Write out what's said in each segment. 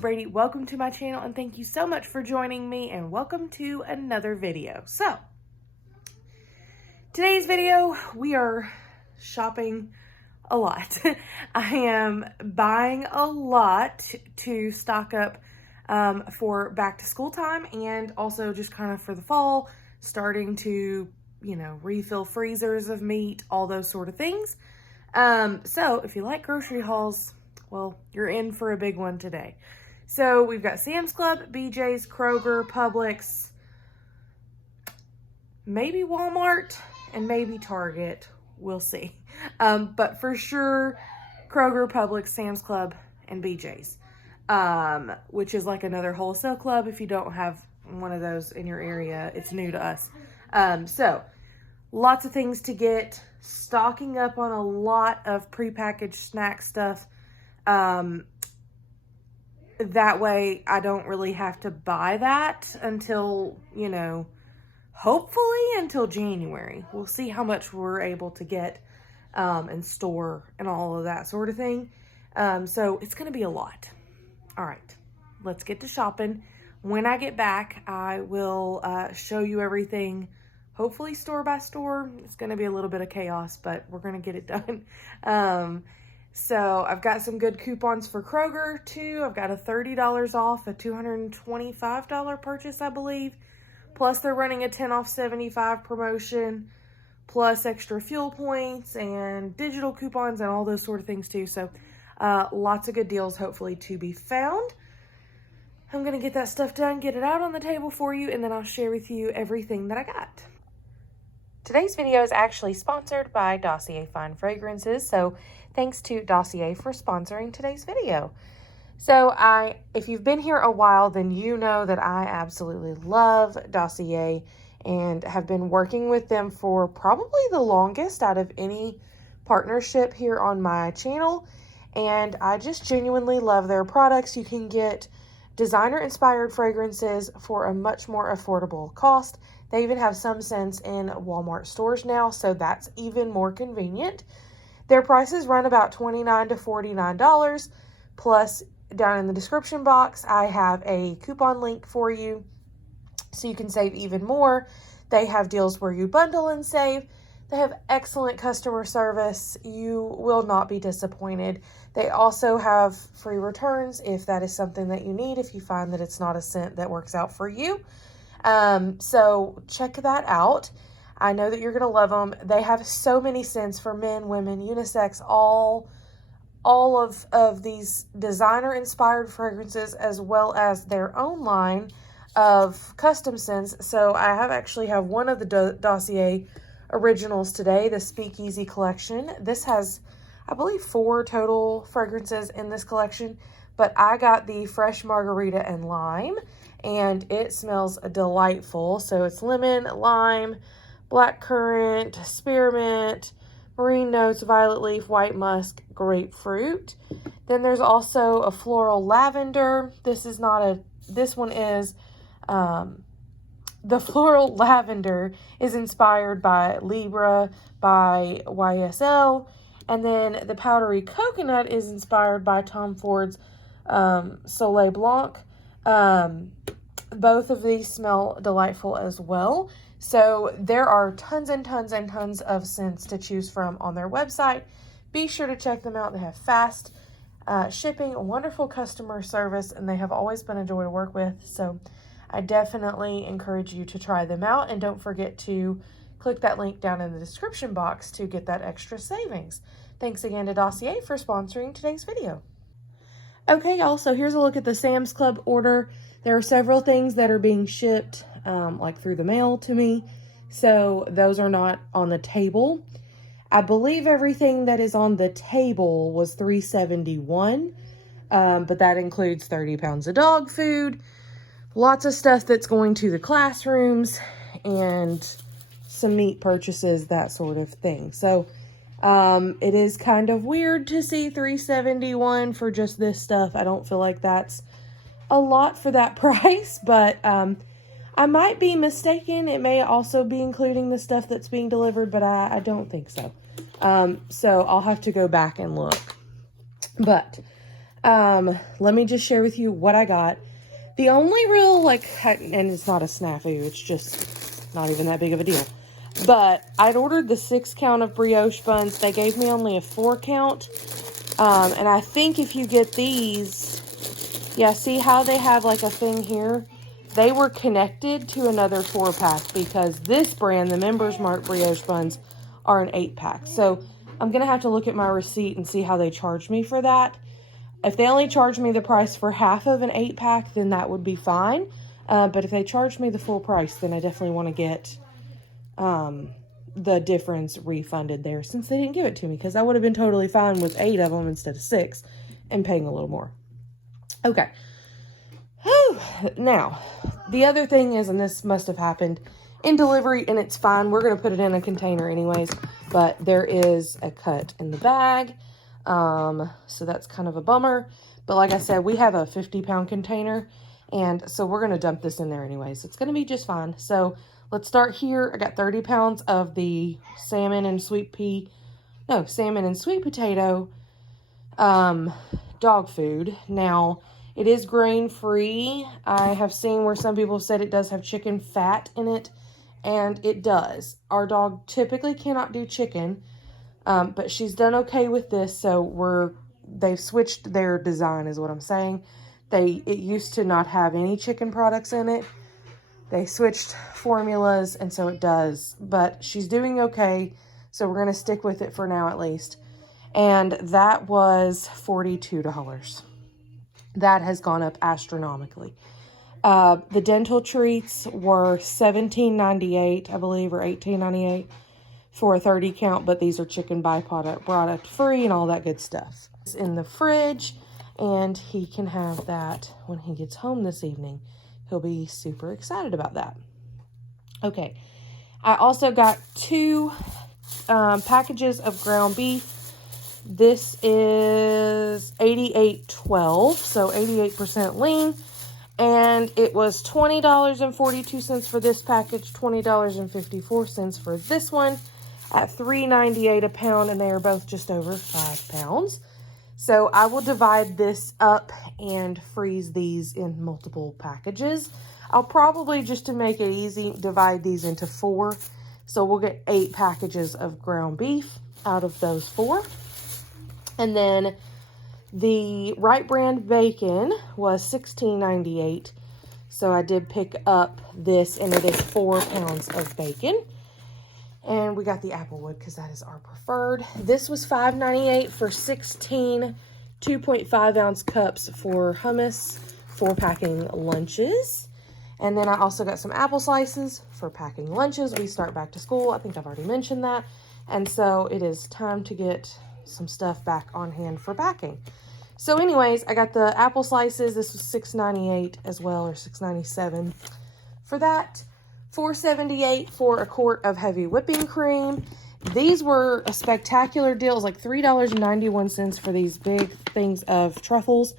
Brady. Welcome to my channel and thank you so much for joining me and welcome to another video. So, today's video, we are shopping a lot. I am buying a lot to stock up for back to school time and also just kind of for the fall, starting to, refill freezers of meat, all those sort of things. So if you like grocery hauls, well, you're in for a big one today. So we've got Sam's Club, BJ's, Kroger, Publix, maybe Walmart, and maybe Target. We'll see. But for sure, Kroger, Publix, Sam's Club, and BJ's, which is like another wholesale club. If you don't have one of those in your area, it's new to us. So lots of things to get, stocking up on a lot of prepackaged snack stuff. That way I don't really have to buy that until, hopefully until January. We'll see how much we're able to get, and store and all of that sort of thing. So it's going to be a lot. All right, let's get to shopping. When I get back, I will, show you everything, hopefully store by store. It's going to be a little bit of chaos, but we're going to get it done. So I've got some good coupons for Kroger too. I've got a $30 off, a $225 purchase, I believe. Plus they're running a 10 off 75 promotion, plus extra fuel points and digital coupons and all those sort of things too. So lots of good deals hopefully to be found. I'm going to get that stuff done, get it out on the table for you, and then I'll share with you everything that I got. Today's video is actually sponsored by Dossier Fine Fragrances, so thanks to Dossier for sponsoring today's video. So if you've been here a while, then you know that I absolutely love Dossier and have been working with them for probably the longest out of any partnership here on my channel, and I just genuinely love their products. You can get designer-inspired fragrances for a much more affordable cost. They even have some scents in Walmart stores now, so that's even more convenient. Their prices run about $29 to $49, plus down in the description box, I have a coupon link for you so you can save even more. They have deals where you bundle and save. They have excellent customer service. You will not be disappointed. They also have free returns if that is something that you need, if you find that it's not a scent that works out for you. So check that out. I know that you're going to love them. They have so many scents for men, women, unisex, all of these designer-inspired fragrances, as well as their own line of custom scents. So I actually have one of the Dossier originals today, the Speakeasy collection. This has, I believe, 4 total fragrances in this collection, but I got the Fresh Margarita and Lime, and it smells delightful. So it's lemon, lime, blackcurrant, spearmint, marine notes, violet leaf, white musk, grapefruit. Then there's also a floral lavender. This one is, the floral lavender is inspired by Libra by YSL. And then the powdery coconut is inspired by Tom Ford's Soleil Blanc. Both of these smell delightful as well. So there are tons and tons and tons of scents to choose from on their website. Be sure to check them out. They have fast shipping, wonderful customer service, and they have always been a joy to work with. So I definitely encourage you to try them out. And don't forget to click that link down in the description box to get that extra savings. Thanks again to Dossier for sponsoring today's video. Okay, y'all, so here's a look at the Sam's Club order. There are several things that are being shipped like through the mail to me, so those are not on the table. I believe everything that is on the table was $3.71, but that includes 30 pounds of dog food, lots of stuff that's going to the classrooms, and some meat purchases, that sort of thing. So it is kind of weird to see $3.71 for just this stuff. I don't feel like that's a lot for that price, but I might be mistaken. It may also be including the stuff that's being delivered, but I don't think so. So I'll have to go back and look. But Let me just share with you what I got. The only real, like, and it's not a snafu, it's just not even that big of a deal. But I'd ordered the 6 count of brioche buns. They gave me only a 4 count. And I think if you get these, yeah, see how they have like a thing here? They were connected to another 4-pack because this brand, the Members Mark brioche buns, are an 8-pack. So I'm going to have to look at my receipt and see how they charge me for that. If they only charge me the price for half of an 8-pack, then that would be fine. But if they charge me the full price, then I definitely want to get the difference refunded there since they didn't give it to me, because I would have been totally fine with 8 of them instead of 6 and paying a little more. Okay. Whew. Now, the other thing is, and this must have happened in delivery, and it's fine. We're going to put it in a container anyways, but there is a cut in the bag. So that's kind of a bummer. But like I said, we have a 50-pound container, and so we're going to dump this in there anyways. It's going to be just fine. So let's start here. I got 30 pounds of the salmon and sweet potato dog food. Now, it is grain-free. I have seen where some people have said it does have chicken fat in it, and it does. Our dog typically cannot do chicken, but she's done okay with this, so they've switched their design is what I'm saying. It used to not have any chicken products in it. They switched formulas, and so it does. But she's doing okay, so we're going to stick with it for now at least. And that was $42. That has gone up astronomically. The dental treats were $17.98, I believe, or $18.98 for a 30 count, but these are chicken byproduct free and all that good stuff. It's in the fridge, and he can have that when he gets home this evening. He'll be super excited about that. Okay, I also got 2 packages of ground beef. This is 88.12, so 88% lean. And it was $20.42 for this package, $20.54 for this one, at $3.98 a pound, and they are both just over 5 pounds. So I will divide this up and freeze these in multiple packages. I'll probably, just to make it easy, divide these into 4. So we'll get 8 packages of ground beef out of those 4. And then the Wright Brand bacon was $16.98. So I did pick up this, and it is 4 pounds of bacon. And we got the Applewood because that is our preferred. This was $5.98 for 16 2.5 ounce cups for hummus for packing lunches. And then I also got some apple slices for packing lunches. We start back to school. I think I've already mentioned that. And so it is time to get some stuff back on hand for packing. So anyways, I got the apple slices. This was $6.98 as well, or $6.97 for that. $4.78 for a quart of heavy whipping cream. These were a spectacular deal. It was like $3.91 for these big things of truffles.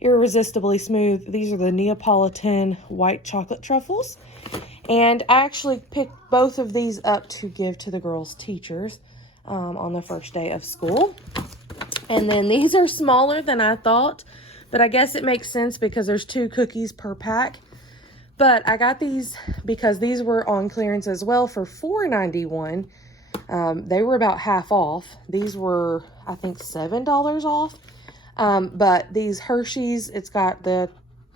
Irresistibly smooth. These are the Neapolitan white chocolate truffles. And I actually picked both of these up to give to the girls' teachers on the first day of school. And then these are smaller than I thought, but I guess it makes sense because there's 2 cookies per pack. But I got these because these were on clearance as well for $4.91. They were about half off. These were, I think, $7 off. But these Hershey's, it's got the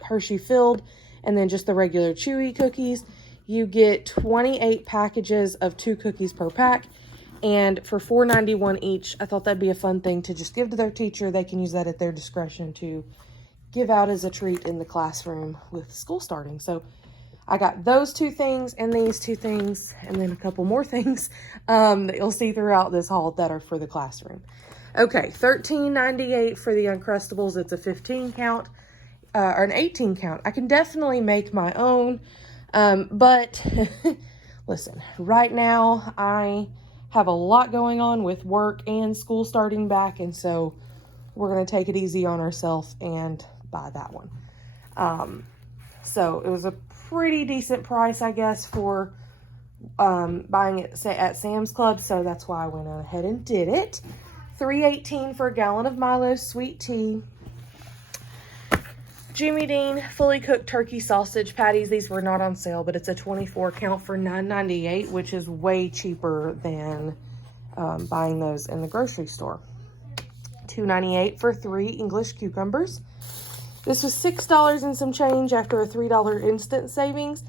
Hershey filled and then just the regular chewy cookies. You get 28 packages of 2 cookies per pack. And for $4.91 each, I thought that'd be a fun thing to just give to their teacher. They can use that at their discretion to give out as a treat in the classroom with school starting. So I got those 2 things and these 2 things and then a couple more things that you'll see throughout this haul that are for the classroom. Okay, $13.98 for the Uncrustables. It's a 15 count or an 18 count. I can definitely make my own, but listen, right now I have a lot going on with work and school starting back, and so we're going to take it easy on ourselves and buy that one. So it was a pretty decent price, I guess, for buying it at Sam's Club, so that's why I went ahead and did it. $3.18 for a gallon of Milo sweet tea. Jimmy Dean fully cooked turkey sausage patties. These were not on sale, but it's a 24 count for $9.98, which is way cheaper than buying those in the grocery store. $2.98 for 3 English cucumbers. This was $6 and some change after a $3 instant savings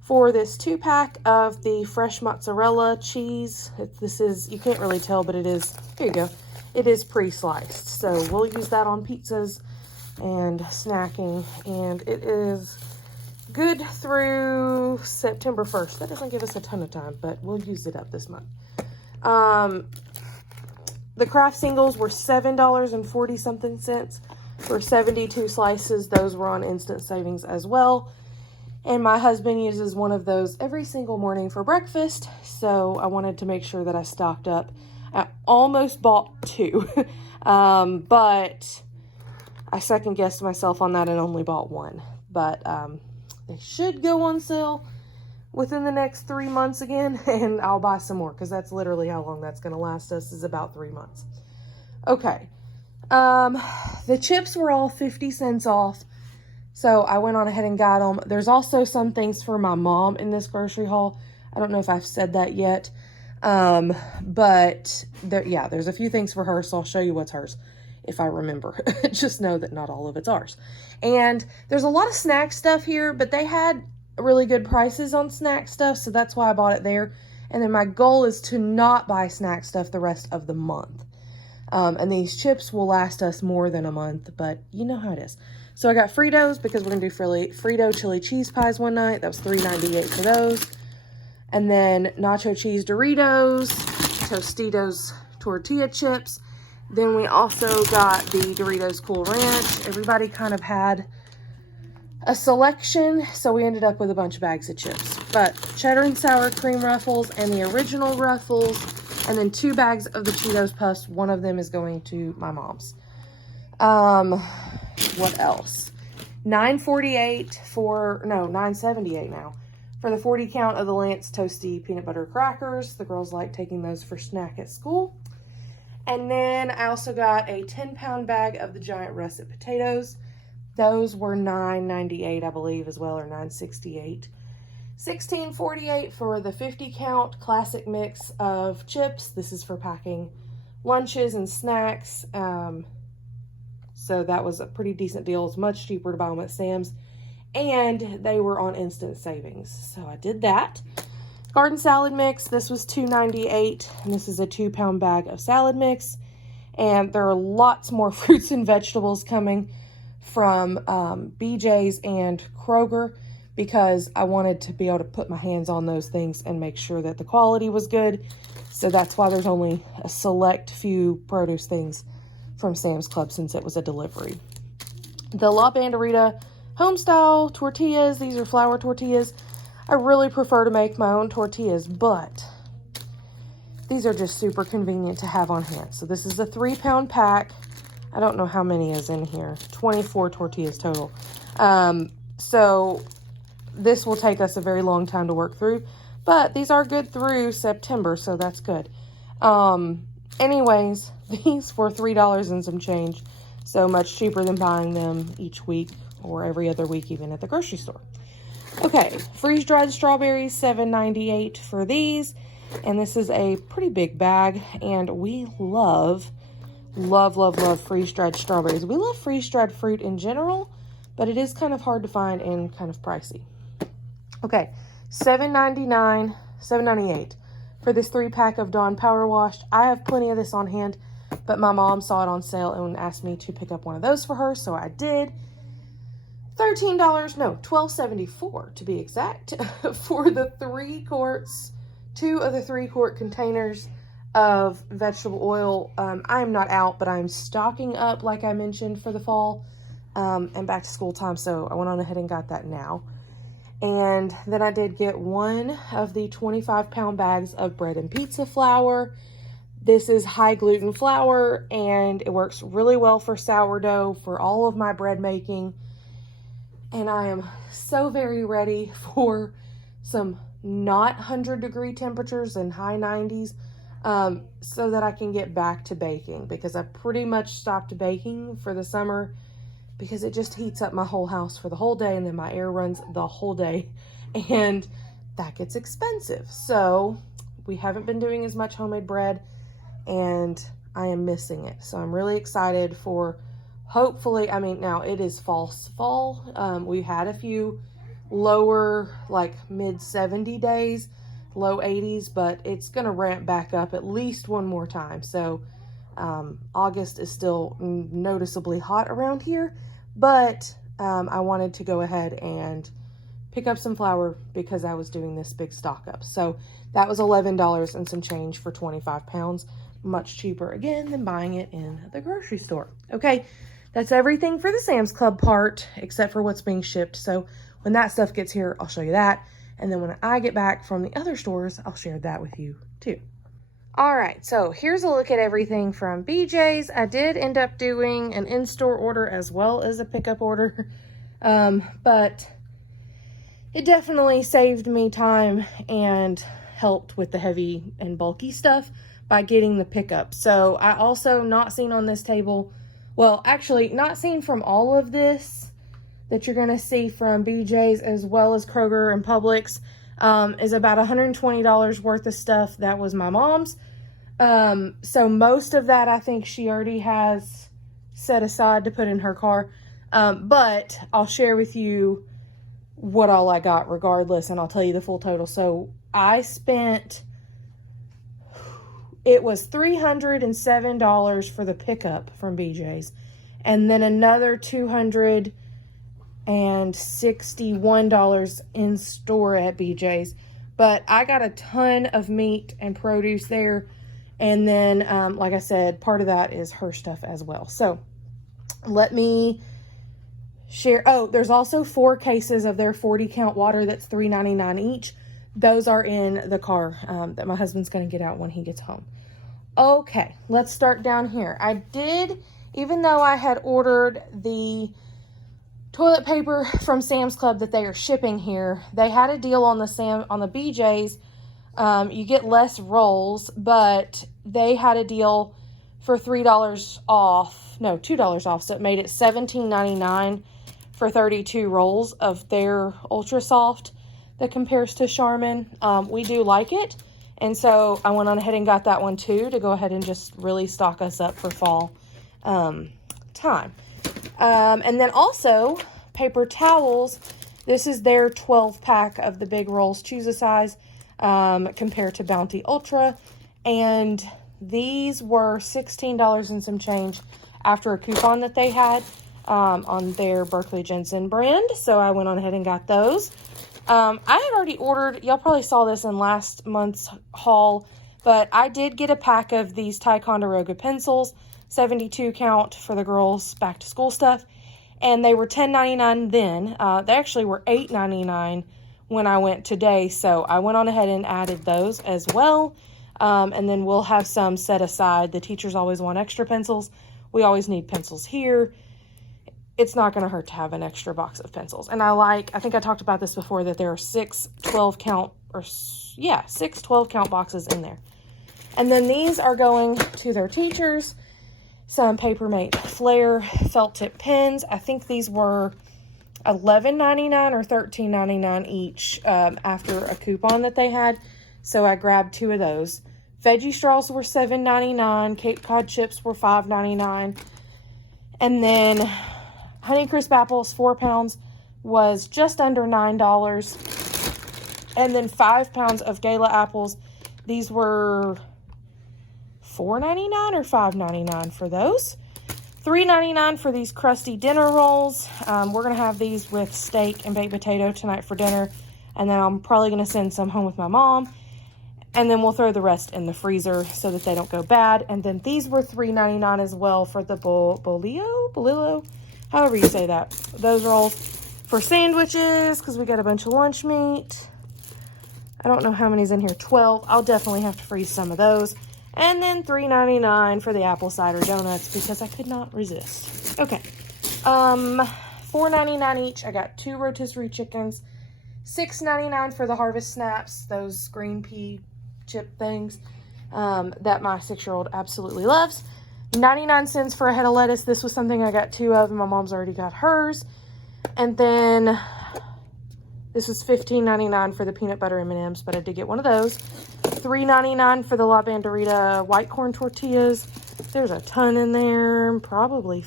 for this 2-pack of the fresh mozzarella cheese. This is, you can't really tell, but it is, here you go. It is pre-sliced. So we'll use that on pizzas and snacking. And it is good through September 1st. That doesn't give us a ton of time, but we'll use it up this month. The Kraft singles were $7.40 something for 72 slices. Those were on instant savings as well. And my husband uses one of those every single morning for breakfast. So I wanted to make sure that I stocked up. I almost bought 2, but I second guessed myself on that and only bought 1. But they should go on sale within the next 3 months again, and I'll buy some more because that's literally how long that's going to last us, is about 3 months. Okay. The chips were all 50 cents off, so I went on ahead and got them. There's also some things for my mom in this grocery haul. I don't know if I've said that yet, but there's a few things for her, so I'll show you what's hers if I remember. Just know that not all of it's ours. And there's a lot of snack stuff here, but they had really good prices on snack stuff, so that's why I bought it there. And then my goal is to not buy snack stuff the rest of the month. And these chips will last us more than a month, but you know how it is. So I got Fritos because we're gonna do Frito chili cheese pies one night. That was $3.98 for those. And then nacho cheese Doritos, Tostitos tortilla chips. Then we also got the Doritos Cool Ranch. Everybody kind of had a selection, so we ended up with a bunch of bags of chips. But cheddar and sour cream Ruffles and the original Ruffles, and then 2 bags of the Cheetos Puffs. One of them is going to my mom's. What else? $9.78 now for the 40 count of the Lance Toasty Peanut Butter Crackers. The girls like taking those for snack at school. And then I also got a 10-pound bag of the giant russet potatoes. Those were $9.98, I believe, as well, or $9.68. $16.48 for the 50 count classic mix of chips. This is for packing lunches and snacks. So that was a pretty decent deal. It's much cheaper to buy them at Sam's. And they were on instant savings. So I did that. Garden salad mix. This was $2.98. And this is a 2-pound bag of salad mix. And there are lots more fruits and vegetables coming from BJ's and Kroger, because I wanted to be able to put my hands on those things and make sure that the quality was good. So that's why there's only a select few produce things from Sam's Club, since it was a delivery. The La Banderita Homestyle tortillas. These are flour tortillas. I really prefer to make my own tortillas, but these are just super convenient to have on hand. So this is a 3-pound pack. I don't know how many is in here. 24 tortillas total. So this will take us a very long time to work through, but these are good through September, so that's good. Anyways, these were $3 and some change, so much cheaper than buying them each week or every other week, even at the grocery store. Okay, freeze-dried strawberries, $7.98 for these, and this is a pretty big bag, and we love freeze-dried strawberries. We love freeze-dried fruit in general, but it is kind of hard to find and kind of pricey. Okay, $7.98 for this 3-pack of Dawn Power Wash. I have plenty of this on hand, but my mom saw it on sale and asked me to pick up one of those for her, so I did. $12.74 to be exact, for the 2 of the 3-quart containers of vegetable oil. I am not out, but I'm stocking up, like I mentioned, for the fall and back to school time, so I went on ahead and got that now. And then I did get 1 of the 25-pound bags of bread and pizza flour. This is high gluten flour, and it works really well for sourdough, for all of my bread making. And I am so very ready for some not 100-degree temperatures and high 90s, so that I can get back to baking, because I pretty much stopped baking for the summer because it just heats up my whole house for the whole day, and then my air runs the whole day, and that gets expensive. So we haven't been doing as much homemade bread, and I am missing it. So I'm really excited for, hopefully, I mean, now it is fall. We've had a few lower, like mid 70 days, low 80s, but it's going to ramp back up at least one more time. So August is still noticeably hot around here, but I wanted to go ahead and pick up some flour because I was doing this big stock up. So that was $11 and some change for 25 pounds. Much cheaper again than buying it in the grocery store. Okay, that's everything for the Sam's Club part, except for what's being shipped. So when that stuff gets here, I'll show you that. And then when I get back from the other stores, I'll share that with you too. All right, so here's a look at everything from BJ's. I did end up doing an in-store order as well as a pickup order, but it definitely saved me time and helped with the heavy and bulky stuff by getting the pickup. So I also not seen on this table, well, actually not seen from all of this that you're going to see from BJ's as well as Kroger and Publix, is about $120 worth of stuff. That was my mom's. So most of that I think she already has set aside to put in her car. But I'll share with you what all I got regardless, and I'll tell you the full total. So I spent, it was $307 for the pickup from BJ's, and then another $261 in store at BJ's. But I got a ton of meat and produce there. And then, like I said, part of that is her stuff as well. So let me share. Oh, there's also 4 cases of their 40 count water. That's $3.99 each. Those are in the car that my husband's going to get out when he gets home. Okay, let's start down here. I did, even though I had ordered the toilet paper from Sam's Club that they are shipping here, they had a deal on the BJ's. You get less rolls, but they had a deal for $3 off, no, $2 off. So it made it $17.99 for 32 rolls of their Ultra Soft that compares to Charmin. We do like it. And so I went on ahead and got that one too, to go ahead and just really stock us up for fall time. And then also paper towels. This is their 12 pack of the big rolls. Choose a size compared to Bounty Ultra. And these were $16 and some change after a coupon that they had on their Berkeley Jensen brand. So I went on ahead and got those. I had already ordered, y'all probably saw this in last month's haul, but I did get a pack of these Ticonderoga pencils, 72 count for the girls' back to school stuff. And they were $10.99 then. They actually were $8.99 when I went today. So I went on ahead and added those as well. And then we'll have some set aside. The teachers always want extra pencils. We always need pencils here. It's not going to hurt to have an extra box of pencils. And I think I talked about this before, that there are 6 12 count boxes in there. And then these are going to their teachers. Some Papermate Flare felt tip pens. I think these were $11.99 or $13.99 each after a coupon that they had. So I grabbed 2 of those. Veggie straws were $7.99. Cape Cod chips were $5.99. And then Honeycrisp apples, 4 pounds, was just under $9. And then 5 pounds of Gala apples. These were $4.99 or $5.99 for those. $3.99 for these crusty dinner rolls. We're going to have these with steak and baked potato tonight for dinner. And then I'm probably going to send some home with my mom. And then we'll throw the rest in the freezer so that they don't go bad. And then these were $3.99 as well for the Bolillo, however you say that. Those rolls for sandwiches, because we got a bunch of lunch meat. I don't know how many's in here, 12. I'll definitely have to freeze some of those. And then $3.99 for the apple cider donuts, because I could not resist. Okay. $4.99 each. I got 2 rotisserie chickens. $6.99 for the Harvest Snaps, those green pea chip things that my 6-year-old absolutely loves. 99 cents for a head of lettuce. This was something I got 2 of, and my mom's already got hers. And then this was $15.99 for the peanut butter M&Ms, but I did get one of those. $3.99 for the La Banderita white corn tortillas. There's a ton in there, probably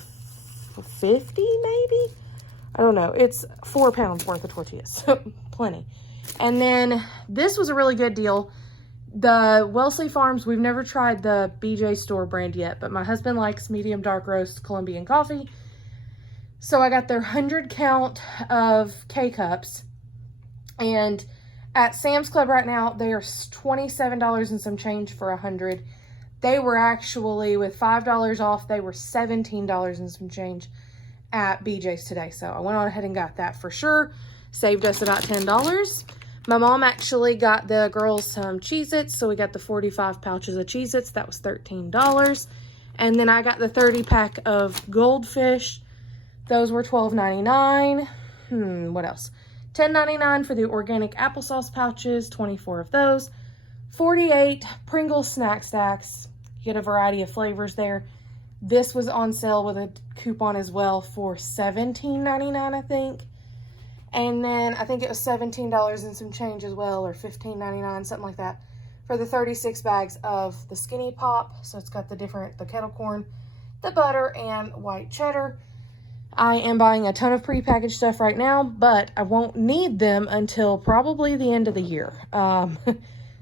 50 maybe. I don't know. It's 4 pounds worth of tortillas, plenty. And then this was a really good deal. The Wholesale Farms, we've never tried the BJ store brand yet, but my husband likes medium dark roast Colombian coffee. So I got their 100 count of K-Cups. And at Sam's Club right now, they are $27 and some change for 100. They were actually, with $5 off, they were $17 and some change at BJ's today. So I went on ahead and got that for sure. Saved us about $10. My mom actually got the girls some Cheez-Its, so we got the 45 pouches of Cheez-Its. That was $13. And then I got the 30 pack of Goldfish. Those were $12.99. What else? $10.99 for the organic applesauce pouches, 24 of those. 48 Pringles snack stacks. You get a variety of flavors there. This was on sale with a coupon as well for $17.99, I think. And then I think it was $17 and some change as well, or $15.99, something like that, for the 36 bags of the Skinny Pop. So it's got the kettle corn, the butter, and white cheddar. I am buying a ton of prepackaged stuff right now, but I won't need them until probably the end of the year.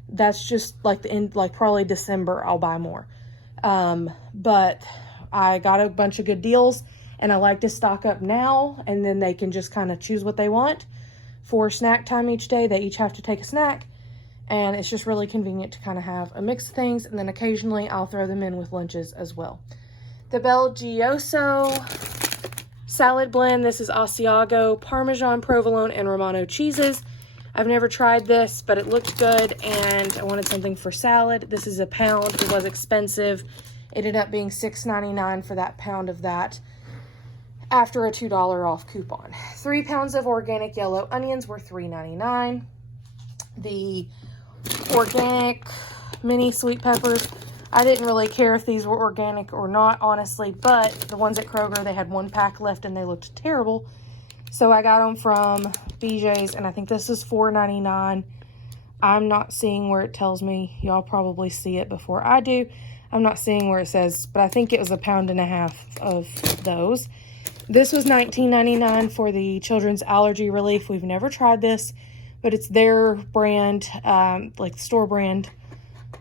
That's just like the end, like probably December, I'll buy more. But I got a bunch of good deals, and I like to stock up now, and then they can just kind of choose what they want for snack time each day. They each have to take a snack, and it's just really convenient to kind of have a mix of things, and then occasionally I'll throw them in with lunches as well. The Belgioso salad blend. This is Asiago, Parmesan, Provolone, and Romano cheeses. I've never tried this, but it looked good, and I wanted something for salad. This is a pound. It was expensive. It ended up being $6.99 for that pound of that after a $2 off coupon. 3 pounds of organic yellow onions were $3.99. The organic mini sweet peppers, I didn't really care if these were organic or not, honestly, but the ones at Kroger, they had 1 pack left and they looked terrible. So I got them from BJ's, and I think this is $4.99. I'm not seeing where it tells me. Y'all probably see it before I do. I'm not seeing where it says, but I think it was a pound and a half of those. This was $19.99 for the children's allergy relief. We've never tried this, but it's their brand, like the store brand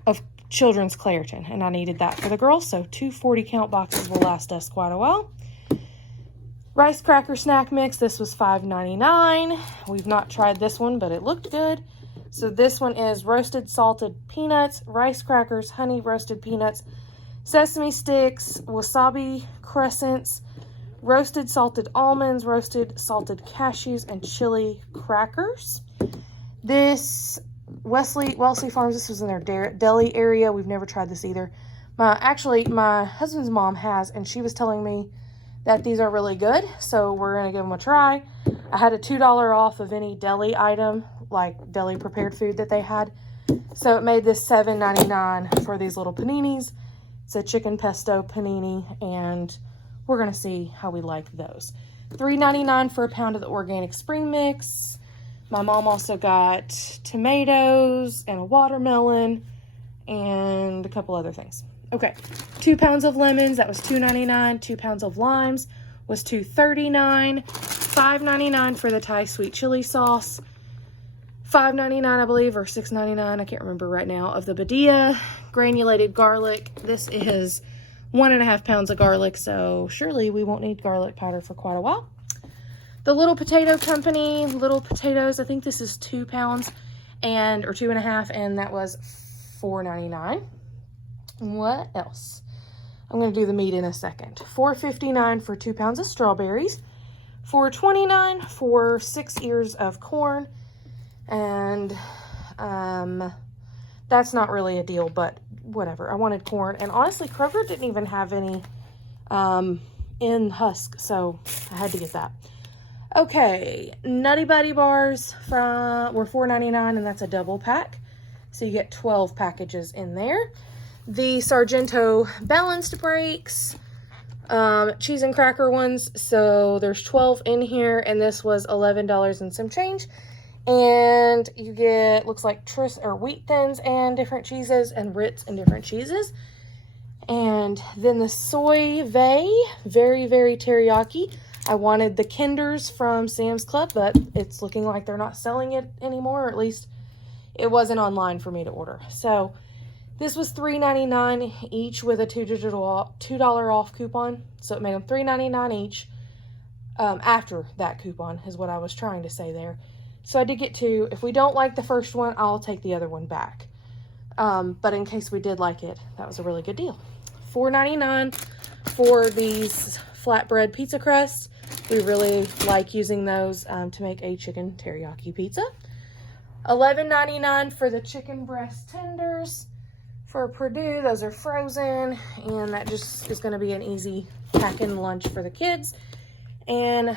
of children's Claritin, and I needed that for the girls, so 2 40-count boxes will last us quite a while. Rice cracker snack mix. This was $5.99. We've not tried this one, but it looked good. So this one is roasted salted peanuts, rice crackers, honey roasted peanuts, sesame sticks, wasabi crescents, roasted salted almonds, roasted salted cashews, and chili crackers. This Wholesale Farms, this was in their deli area. We've never tried this either. Actually, my husband's mom has, and she was telling me that these are really good, so we're going to give them a try. I had a $2 off of any deli item, like deli prepared food that they had. So it made this $7.99 for these little paninis. It's a chicken pesto panini, and we're going to see how we like those. $3.99 for a pound of the organic spring mix. My mom also got tomatoes and a watermelon and a couple other things. Okay, 2 pounds of lemons, that was $2.99. 2 pounds of limes was $2.39. $5.99 for the Thai sweet chili sauce. $5.99, I believe, or $6.99, I can't remember right now, of the Badia granulated garlic. This is 1.5 pounds of garlic, so surely we won't need garlic powder for quite a while. The Little Potato Company, little potatoes, I think this is 2 pounds or 2.5, and that was $4.99. What else? I'm going to do the meat in a second. $4.59 for 2 pounds of strawberries. $4.29 for 6 ears of corn. And that's not really a deal, but whatever. I wanted corn. And honestly, Kroger didn't even have any in husk, so I had to get that. Okay, Nutty Buddy bars were $4.99, and that's a double pack. So you get 12 packages in there. the Sargento balanced breaks, cheese and cracker ones. So there's 12 in here, and this was $11 and some change. And you get, looks like wheat thins and different cheeses, and Ritz and different cheeses. And then the soy vey, very, very teriyaki. I wanted the Kinders from Sam's Club, but it's looking like they're not selling it anymore, or at least it wasn't online for me to order. So this was $3.99 each with a $2 off coupon. So it made them $3.99 each. After that coupon is what I was trying to say there. So I did get two. If we don't like the first one, I'll take the other one back. But in case we did like it, that was a really good deal. $4.99 for these flatbread pizza crusts. We really like using those to make a chicken teriyaki pizza. $11.99 for the chicken breast tenders for Purdue. Those are frozen, and that just is going to be an easy pack-in lunch for the kids. And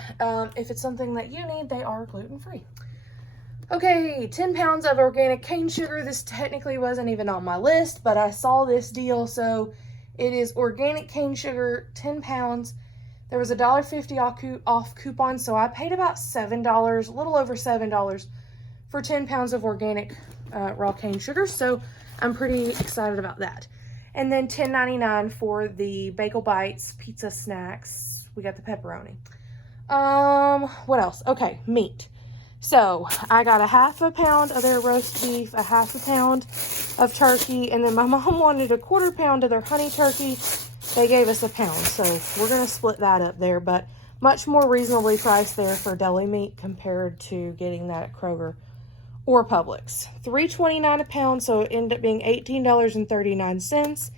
if it's something that you need, they are gluten-free. Okay, 10 pounds of organic cane sugar. This technically wasn't even on my list, but I saw this deal. So it is organic cane sugar, 10 pounds. There was a $1.50 off coupon, so I paid about $7, a little over $7 for 10 pounds of organic raw cane sugar. So I'm pretty excited about that. And then $10.99 for the Bagel Bites pizza snacks. We got the pepperoni. What else? Okay, meat. So I got a half a pound of their roast beef, a half a pound of turkey, and then my mom wanted a quarter pound of their honey turkey. They gave us a pound, so we're going to split that up there, but much more reasonably priced there for deli meat compared to getting that at Kroger or Publix. $3.29 a pound, so it ended up being $18.39.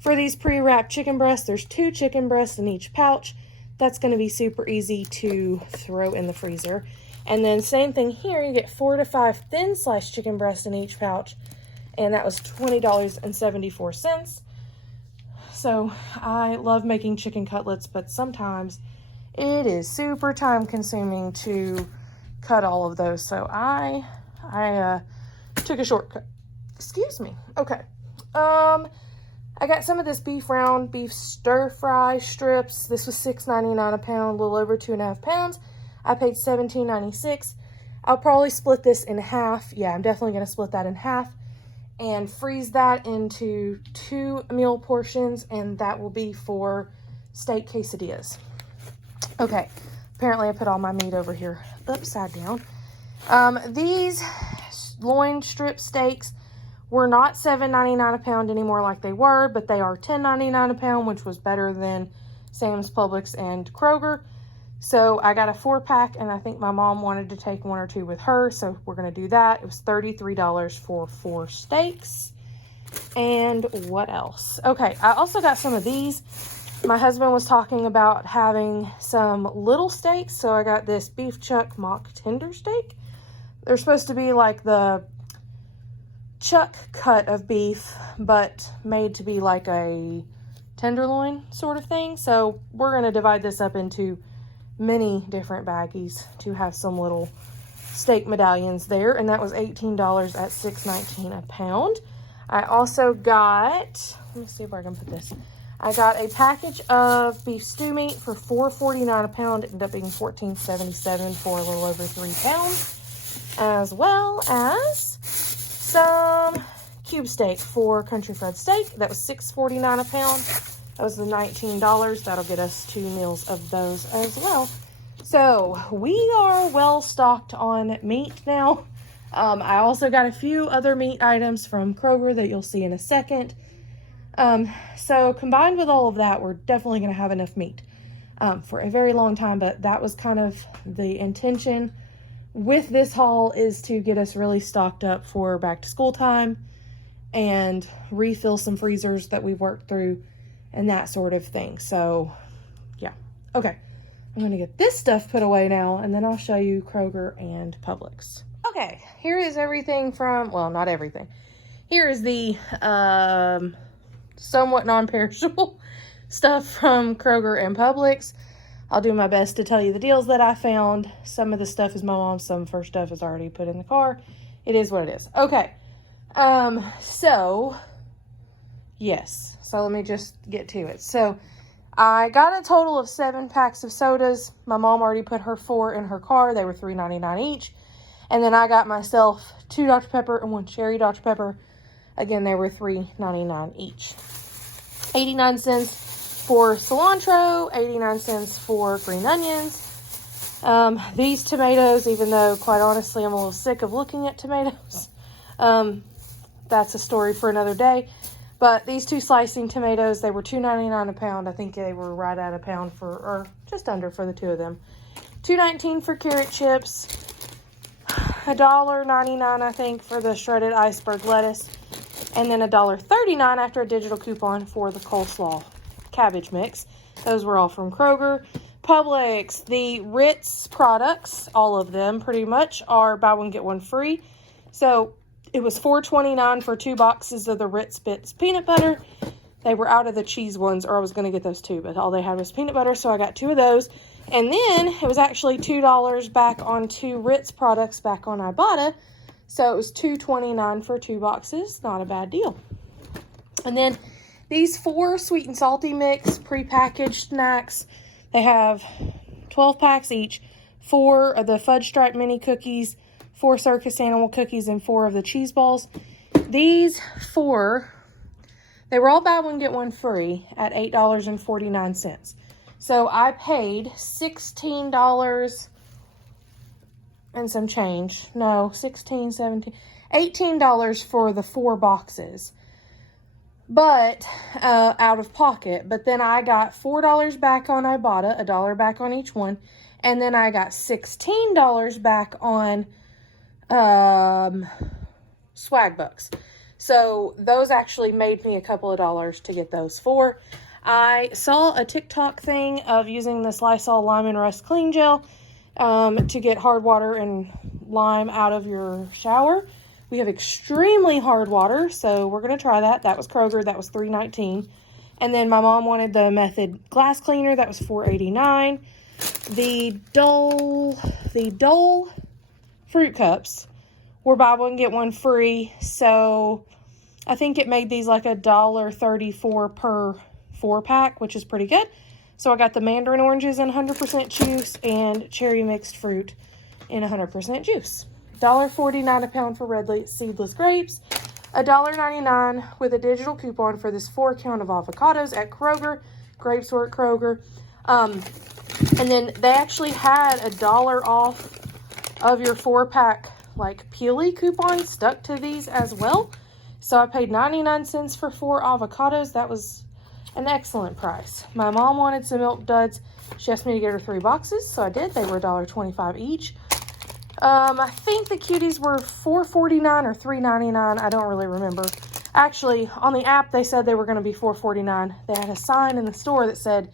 For these pre-wrapped chicken breasts, there's 2 chicken breasts in each pouch. That's going to be super easy to throw in the freezer. And then same thing here, you get 4 to 5 thin sliced chicken breasts in each pouch, and that was $20.74. So I love making chicken cutlets, but sometimes it is super time consuming to cut all of those. So I took a shortcut. Excuse me. Okay. I got some of this round beef stir fry strips. This was $6.99 a pound, a little over 2.5 pounds. I paid $17.96. I'll probably split this in half. Yeah, I'm definitely going to split that in half and freeze that into 2 meal portions, and that will be for steak quesadillas. Okay, apparently I put all my meat over here upside down. These loin strip steaks were not $7.99 a pound anymore like they were, but they are $10.99 a pound, which was better than Sam's, Publix, and Kroger. So I got a 4-pack, and I think my mom wanted to take 1 or 2 with her, so we're going to do that. It was $33 for 4 steaks. And what else? Okay, I also got some of these. My husband was talking about having some little steaks, so I got this beef chuck mock tender steak. They're supposed to be like the chuck cut of beef, but made to be like a tenderloin sort of thing. So we're going to divide this up into many different baggies to have some little steak medallions there, and that was $18 at $6.19 a pound. I also got, let me see if I can put this. I got a package of beef stew meat for $4.49 a pound. It ended up being $14.77 for a little over 3 pounds, as well as some cube steak for Country Fried Steak. That was $6.49 a pound. That was the $19. That'll get us 2 meals of those as well. So we are well stocked on meat now. I also got a few other meat items from Kroger that you'll see in a second. So combined with all of that, we're definitely going to have enough meat for a very long time. But that was kind of the intention with this haul, is to get us really stocked up for back to school time and refill some freezers that we've worked through and that sort of thing. So, yeah. Okay. I'm going to get this stuff put away now, and then I'll show you Kroger and Publix. Okay. Here is everything from, well, not everything. Here is the somewhat non-perishable stuff from Kroger and Publix. I'll do my best to tell you the deals that I found. Some of the stuff is my mom's. Some of her stuff is already put in the car. It is what it is. Okay. So Yes. So let me just get to it. So I got a total of 7 packs of sodas. My mom already put her 4 in her car. They were $3.99 each. And then I got myself 2 Dr. Pepper and 1 cherry Dr. Pepper. Again, they were $3.99 each. 89 cents for cilantro, 89 cents for green onions. These tomatoes, even though quite honestly I'm a little sick of looking at tomatoes, that's a story for another day. But these 2 slicing tomatoes, they were $2.99 a pound. I think they were right at a pound or just under for the 2 of them. $2.19 for carrot chips. $1.99 I think for the shredded iceberg lettuce. And then $1.39 after a digital coupon for the coleslaw cabbage mix. Those were all from Kroger. Publix, the Ritz products, all of them pretty much are buy one get one free. So it was $4.29 for 2 boxes of the Ritz Bits peanut butter. They were out of the cheese ones, or I was going to get those too, but all they had was peanut butter, so I got 2 of those. And then it was actually $2 back on 2 Ritz products back on Ibotta. So it was $2.29 for 2 boxes. Not a bad deal. And then these 4 sweet and salty mix prepackaged snacks. They have 12 packs each. 4 of the fudge stripe mini cookies, 4 circus animal cookies, and 4 of the cheese balls. These 4, they were all buy one get one free at $8.49. So I paid $16 and some change. No, $16, $17, $18 for the 4 boxes. But out of pocket. But then I got $4 back on Ibotta, $1 back on each one. And then I got $16 back on Swag Bucks. So those actually made me a couple of dollars to get those 4. I saw a TikTok thing of using this Lysol Lime and Rust Clean Gel to get hard water and lime out of your shower. We have extremely hard water, so we're going to try that. That was Kroger. That was $3.19. And then my mom wanted the Method glass cleaner. That was $4.89. The Dole fruit cups were buy one get one free. So I think it made these like $1.34 per 4-pack, which is pretty good. So I got the mandarin oranges in 100% juice and cherry mixed fruit in 100% juice. $1.49 a pound for red seedless grapes. $1.99 with a digital coupon for this 4 count of avocados at Kroger. Grapes were at Kroger. And then they actually had $1 off of your 4-pack like peely coupon stuck to these as well. So I paid 99 cents for 4 avocados. That was an excellent price. My mom wanted some milk duds. She asked me to get her 3 boxes, so I did. They were $1.25 each. I think the cuties were $4.49 or $3.99. I don't really remember. Actually, on the app, they said they were going to be $4.49. They had a sign in the store that said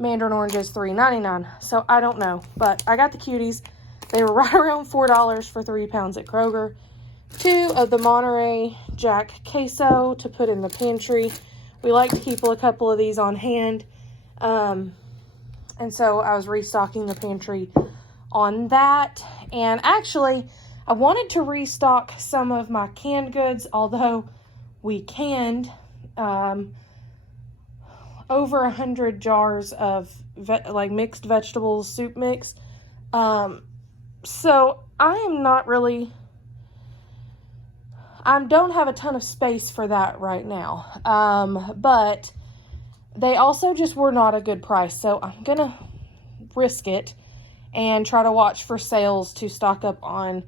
mandarin oranges $3.99. So I don't know, but I got the cuties. They were right around $4 for 3 pounds at Kroger. 2 of the Monterey Jack queso to put in the pantry. We like to keep a couple of these on hand. And so I was restocking the pantry on that. And actually, I wanted to restock some of my canned goods, although we canned over 100 jars of mixed vegetables soup mix. So I am not really, I don't have a ton of space for that right now. But they also just were not a good price. So I'm going to risk it and try to watch for sales to stock up on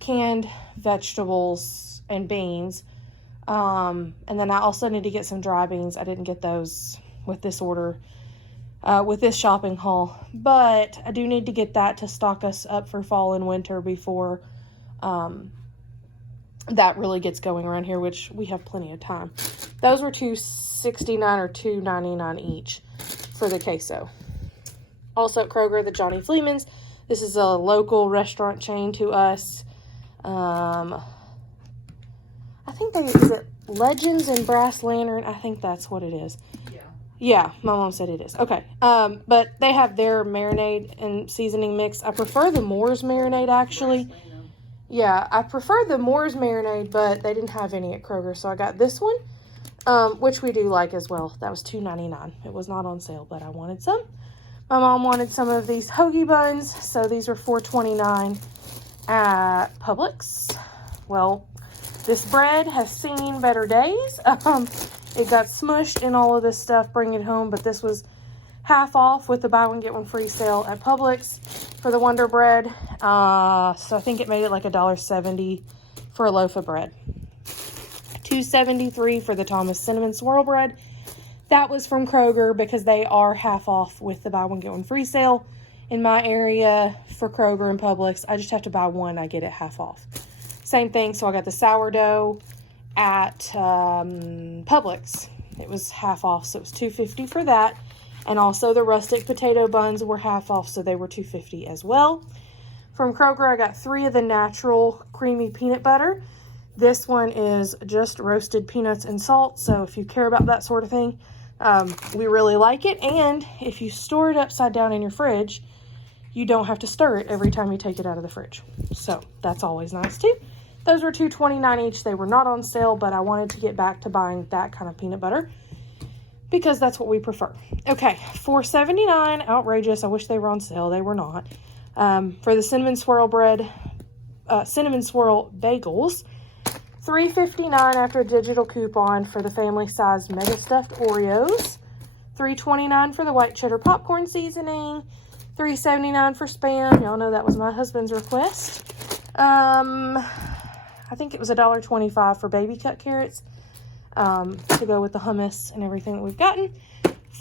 canned vegetables and beans. And then I also need to get some dry beans. I didn't get those with this order, with this shopping haul. But I do need to get that to stock us up for fall and winter before that really gets going around here, which we have plenty of time. Those were $2.69 or $2.99 each for the queso. Also at Kroger, the Johnny Fleeman's. This is a local restaurant chain to us. I think is it Legends and Brass Lantern? I think that's what it is. Yeah, my mom said it is. Okay. But they have their marinade and seasoning mix. I prefer the Moore's marinade, actually. Yeah, I prefer the Moore's marinade, but they didn't have any at Kroger, so I got this one. which we do like as well. That was $2.99. It was not on sale, but I wanted some. My mom wanted some of these hoagie buns, so these were $4.29 at Publix. Well, this bread has seen better days. It got smushed in all of this stuff, bring it home, but this was half off with the buy one get one free sale at Publix for the Wonder Bread. So I think it made it like $1.70 for a loaf of bread. $2.73 for the Thomas Cinnamon Swirl Bread. That was from Kroger because they are half off with the buy one get one free sale. In my area for Kroger and Publix, I just have to buy one, I get it half off. Same thing, so I got the sourdough at Publix. It was half off, so it was $2.50 for that. And also the rustic potato buns were half off, so they were $2.50 as well. From Kroger, I got 3 of the natural creamy peanut butter. This one is just roasted peanuts and salt, so if you care about that sort of thing, we really like it. And if you store it upside down in your fridge, you don't have to stir it every time you take it out of the fridge. So that's always nice too. Those were $2.29 each. They were not on sale, but I wanted to get back to buying that kind of peanut butter because that's what we prefer. Okay, $4.79, outrageous. I wish they were on sale. They were not. For the cinnamon swirl bread, cinnamon swirl bagels, $3.59 after a digital coupon for the family-sized mega stuffed Oreos, $3.29 for the white cheddar popcorn seasoning, $3.79 for Spam. Y'all know that was my husband's request. I think it was $1.25 for baby cut carrots to go with the hummus and everything that we've gotten.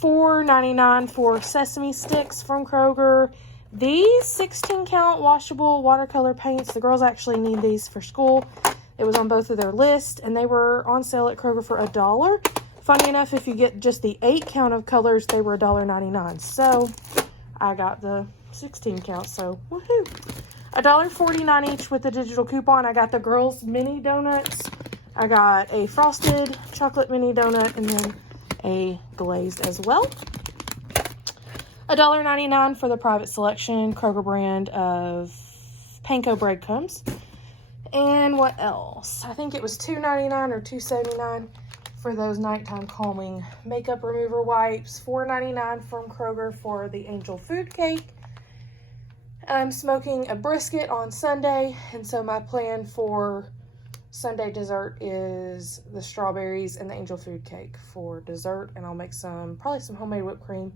$4.99 for sesame sticks from Kroger. These 16-count washable watercolor paints, the girls actually need these for school. It was on both of their lists, and they were on sale at Kroger for $1. Funny enough, if you get just the 8-count of colors, they were $1.99. So I got the 16 count, so woohoo. $1.49 each with the digital coupon. I got the girls mini donuts. I got a frosted chocolate mini donut and then a glazed as well. $1.99 for the private selection Kroger brand of panko breadcrumbs. And what else? I think it was $2.99 or $2.79 for those nighttime calming makeup remover wipes. $4.99 from Kroger for the angel food cake. I'm smoking a brisket on Sunday, and so my plan for Sunday dessert is the strawberries and the angel food cake for dessert, and I'll make probably some homemade whipped cream,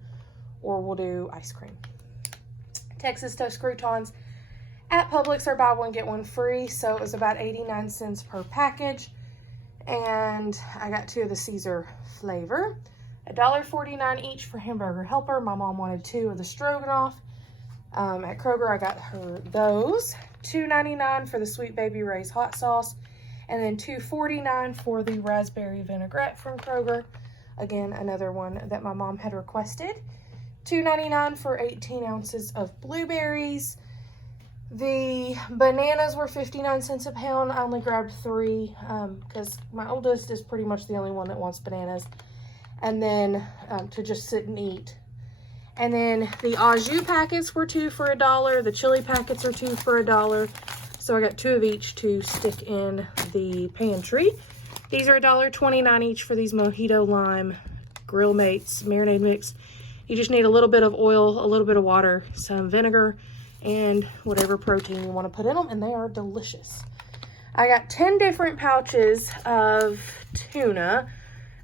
or we'll do ice cream. Texas toast croutons at Publix are buy one get one free, so it was about 89 cents per package, and I got 2 of the Caesar flavor. $1.49 each for hamburger helper. My mom wanted 2 of the stroganoff. At Kroger, I got her those. $2.99 for the Sweet Baby Ray's hot sauce, and then $2.49 for the raspberry vinaigrette from Kroger. Again, another one that my mom had requested. $2.99 for 18 ounces of blueberries. The bananas were 59 cents a pound. I only grabbed 3 because my oldest is pretty much the only one that wants bananas. And then to just sit and eat. And then the au jus packets were 2 for $1. The chili packets are 2 for $1. So I got 2 of each to stick in the pantry. These are $1.29 each for these mojito lime grill mates marinade mix. You just need a little bit of oil, a little bit of water, some vinegar, and whatever protein you want to put in them, and they are delicious. I got 10 different pouches of tuna.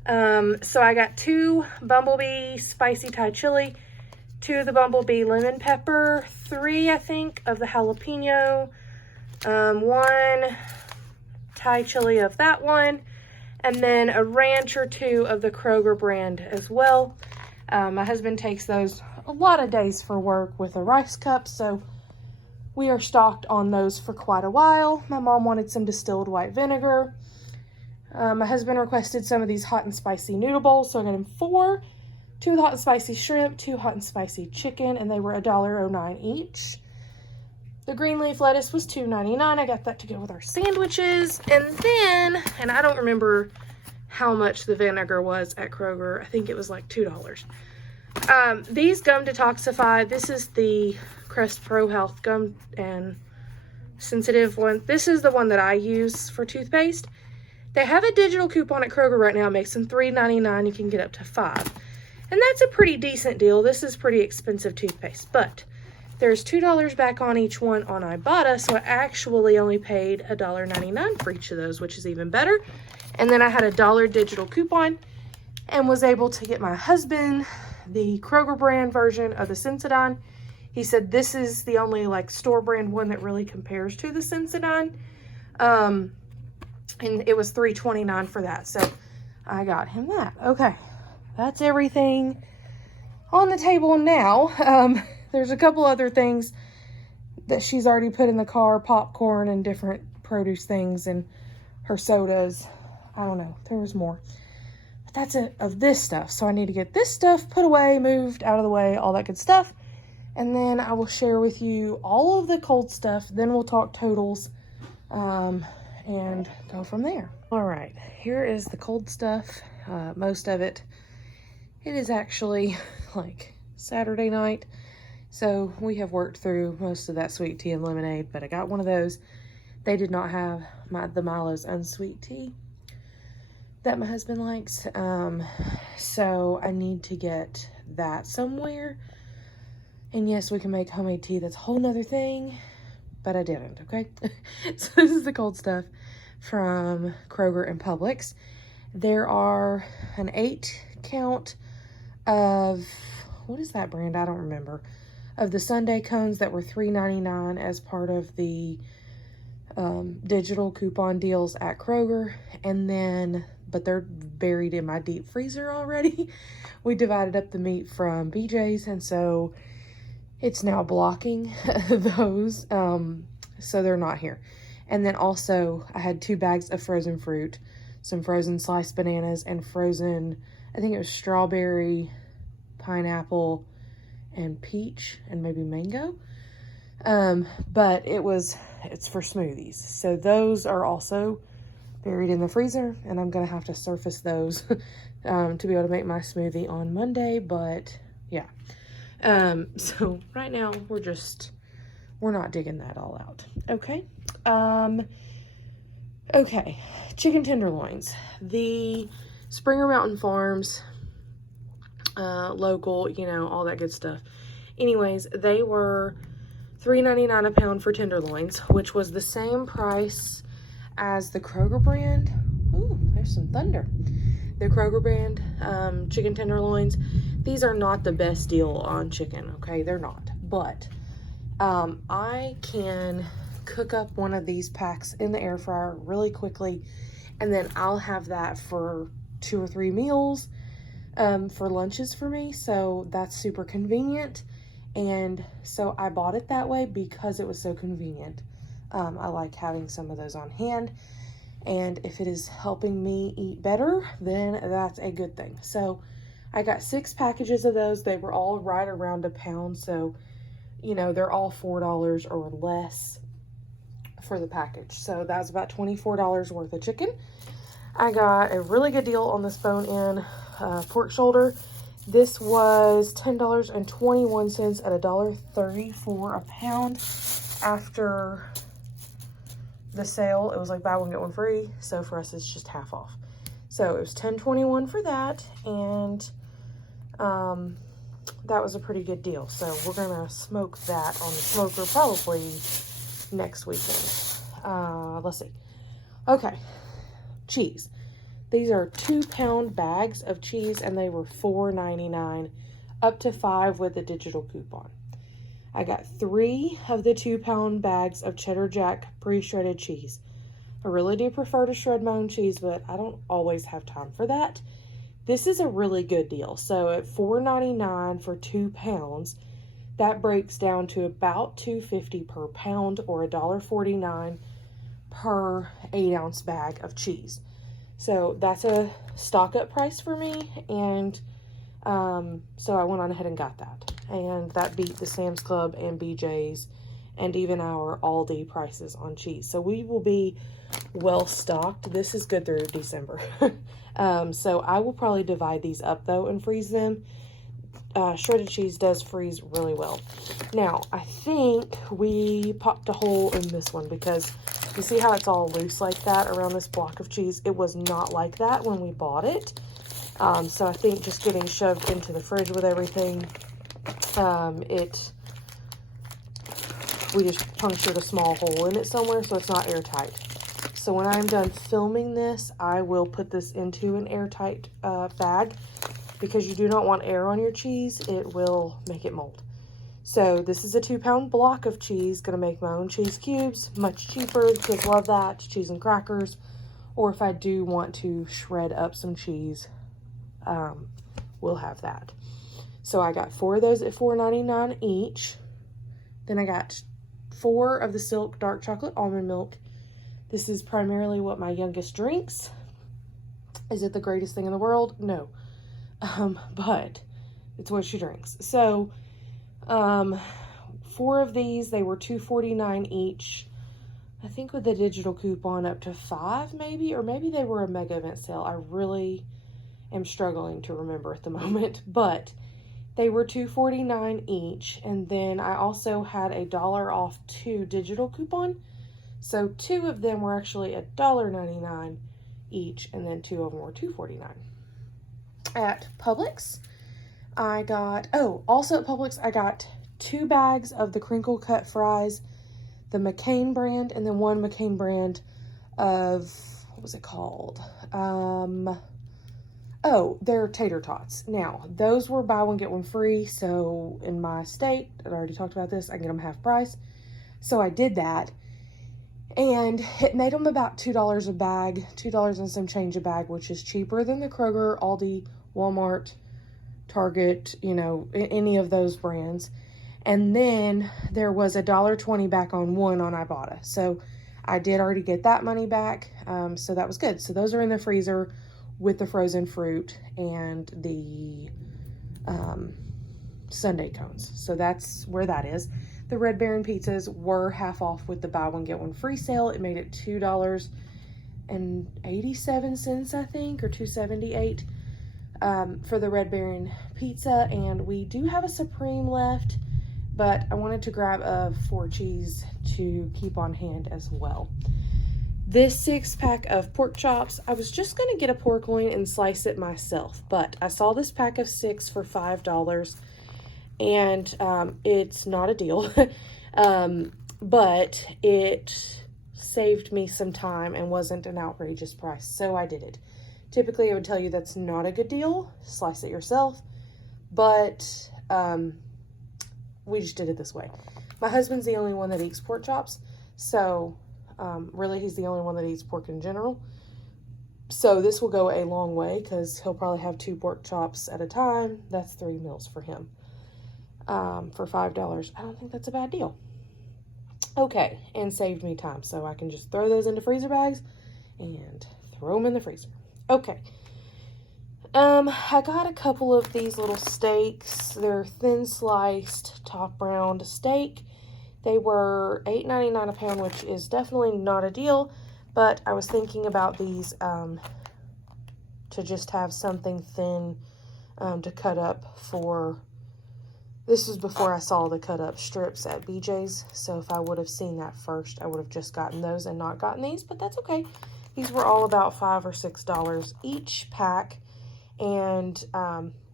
So I got 2 Bumblebee spicy Thai chili, 2 of the Bumblebee lemon pepper, 3, I think, of the jalapeno, 1 Thai chili of that one, and then a ranch or 2 of the Kroger brand as well. My husband takes those a lot of days for work with a rice cup, so we are stocked on those for quite a while. My mom wanted some distilled white vinegar. My husband requested some of these hot and spicy noodle bowls, so I got him 4. 2 hot and spicy shrimp, 2 hot and spicy chicken, and they were $1.09 each. The green leaf lettuce was $2.99. I got that to go with our sandwiches. And then, and I don't remember how much the vinegar was at Kroger. I think it was like $2. These gum detoxify. This is the Crest Pro Health gum and sensitive one. This is the one that I use for toothpaste. They have a digital coupon at Kroger right now. It makes them $3.99. You can get up to 5. And that's a pretty decent deal. This is pretty expensive toothpaste, but there's $2 back on each one on Ibotta, so I actually only paid $1.99 for each of those, which is even better. And then I had a $1 digital coupon and was able to get my husband the Kroger brand version of the Sensodyne. He said this is the only like store brand one that really compares to the Sensodyne. And it was $3.29 for that, so I got him that. Okay, that's everything on the table now. There's a couple other things that she's already put in the car, popcorn and different produce things and her sodas. I don't know, there was more. But that's it of this stuff. So I need to get this stuff put away, moved out of the way, all that good stuff. And then I will share with you all of the cold stuff. Then we'll talk totals and go from there. All right, here is the cold stuff. Most of it. It is actually like Saturday night. So we have worked through most of that sweet tea and lemonade, but I got one of those. They did not have the Milo's unsweet tea that my husband likes. So I need to get that somewhere. And yes, we can make homemade tea. That's a whole nother thing, but I didn't, okay? So this is the cold stuff from Kroger and Publix. There are an 8 count of, what is that brand? I don't remember. Of the Sunday cones that were $3.99 as part of the digital coupon deals at Kroger. And then, but they're buried in my deep freezer already. We divided up the meat from BJ's, and so it's now blocking those. So they're not here. And then also I had 2 bags of frozen fruit, some frozen sliced bananas, and frozen, I think it was strawberry, pineapple, and peach, and maybe mango. But it's for smoothies. So those are also buried in the freezer, and I'm gonna have to surface those to be able to make my smoothie on Monday. But yeah. So right now we're not digging that all out. Okay. Okay. Chicken tenderloins. The Springer Mountain Farms, local, you know, all that good stuff. Anyways, they were $3.99 a pound for tenderloins, which was the same price as the Kroger brand. Ooh, there's some thunder. The Kroger brand chicken tenderloins. These are not the best deal on chicken, okay? They're not. But I can cook up one of these packs in the air fryer really quickly, and then I'll have that for 2 or 3 meals for lunches for me. So that's super convenient. And so I bought it that way because it was so convenient. I like having some of those on hand. And if it is helping me eat better, then that's a good thing. So I got 6 packages of those. They were all right around a pound. So, you know, they're all $4 or less for the package. So that was about $24 worth of chicken. I got a really good deal on this bone-in pork shoulder. This was $10.21 at $1.34 a pound. After the sale, it was like buy one get one free, so for us it's just half off. So it was $10.21 for that, and that was a pretty good deal. So we're gonna smoke that on the smoker probably next weekend. Let's see. Okay, cheese. These are 2-pound bags of cheese, and they were $4.99, up to 5 with a digital coupon. I got 3 of the 2-pound bags of cheddar jack pre-shredded cheese. I really do prefer to shred my own cheese, but I don't always have time for that. This is a really good deal. So at $4.99 for 2 pounds, that breaks down to about $2.50 per pound, or $1.49 per 8-ounce bag of cheese. So that's a stock up price for me, and so I went on ahead and got that. And that beat the Sam's Club and BJ's and even our Aldi prices on cheese. So we will be well stocked. This is good through December. So I will probably divide these up though and freeze them. Shredded cheese does freeze really well. Now, I think we popped a hole in this one because You see how it's all loose like that around this block of cheese? It was not like that when we bought it. So I think just getting shoved into the fridge with everything, we just punctured a small hole in it somewhere, so it's not airtight. So when I'm done filming this, I will put this into an airtight bag, because you do not want air on your cheese. It will make it mold. So this is a 2-pound block of cheese. Gonna make my own cheese cubes. Much cheaper. The kids love that. Cheese and crackers. Or if I do want to shred up some cheese, we'll have that. So I got 4 of those at $4.99 each. Then I got 4 of the Silk Dark Chocolate Almond Milk. This is primarily what my youngest drinks. Is it the greatest thing in the world? No. But it's what she drinks. So, 4 of these, they were $2.49 each. I think with the digital coupon up to 5 maybe, or maybe they were a mega event sale. I really am struggling to remember at the moment, but they were $2.49 each. And then I also had a $1 off 2 digital coupon. So 2 of them were actually $1.99 each, and then 2 of them were $2.49. At Publix, I got, also at Publix, I got 2 bags of the crinkle cut fries, the McCain brand, and then 1 McCain brand of, what was it called? They're tater tots. Now, those were buy one, get one free. So in my state, I already talked about this, I can get them half price. So I did that. And it made them about $2 a bag, $2 and some change a bag, which is cheaper than the Kroger, Aldi, Walmart, Target, any of those brands. And then there was $1.20 back on 1 on Ibotta. So I did already get that money back. So that was good. So those are in the freezer with the frozen fruit and the sundae cones. So that's where that is. The Red Baron pizzas were half off with the buy one, get one free sale. It made it $2.87, I think, or $2.78 for the Red Baron pizza. And we do have a Supreme left, but I wanted to grab a 4 cheese to keep on hand as well. This 6-pack of pork chops, I was just going to get a pork loin and slice it myself, but I saw this pack of 6 for $5. And it's not a deal, but it saved me some time and wasn't an outrageous price, so I did it. Typically, I would tell you that's not a good deal. Slice it yourself, but we just did it this way. My husband's the only one that eats pork chops, so really he's the only one that eats pork in general. So this will go a long way because he'll probably have 2 pork chops at a time. That's 3 meals for him. For $5. I don't think that's a bad deal. Okay, and saved me time, so I can just throw those into freezer bags and throw them in the freezer. Okay. I got a couple of these little steaks. They're thin sliced, top round steak. They were $8.99 a pound, which is definitely not a deal, but I was thinking about these to just have something thin to cut up for. This was before I saw the cut up strips at BJ's, so if I would have seen that first, I would have just gotten those and not gotten these, but that's okay. These were all about $5 or $6 each pack, and